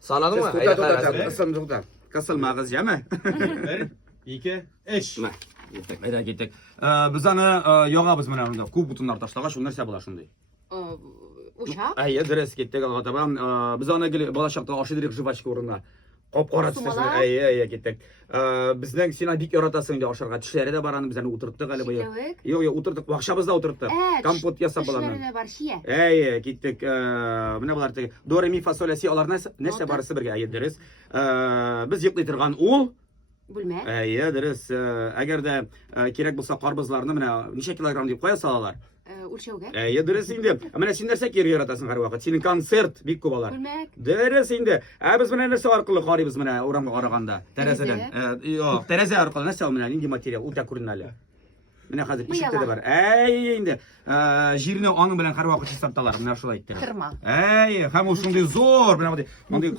Sanadın mı? To'xta. Kasalmag'iz yami? 1, 2, 3. Mayda ketdik. Bizani yog'amiz mana bunda ko'p butunlar tashlagan, shu narsa bo'lar shunday. Uşaq. Ayya, dres ketdik alg'ataban. Bizani bolashaqda oshidrik jivashka o'rinda. Qop-qora tishlar. Ayya, ketdik. Bizning sen dik yoratasың deb osharga tishlari da barani bizani o'tirtdik hali bu. Yo'q, o'tirdik, vaqshabizda o'tirtdik. Kompot yasab bo'laman. Tishlari bar shiya. Ayya, ketdik. Mana bular do re mi fa sol la si ular narsa barisi birga ayya dres. Biz yiqlaytirgan o'l Bilmə. Ayya, dres. Agarda kerak bo'lsa qorbizlarni mana necha kilogramm deb qo'ya salalar. O'lchovga. Ayya, dres endi. Mana sen narsa kerak yaratasan har vaqt. Sening konsert bek ko'p bo'lar. Bilmək. Dres endi. Biz mana narsa orqali qaraymiz mana o'ramga qaraganda. Tarazadan. Yo'q, taraza orqali narsa mana endi material o'ta ko'rinadi. Mana hozir eshikda bor. Ayya, endi jirni oning bilan har vaqt hisobdalar. Mana shulay aytdi. Qirma. Ayya, ham shunday zo'r, mana bunday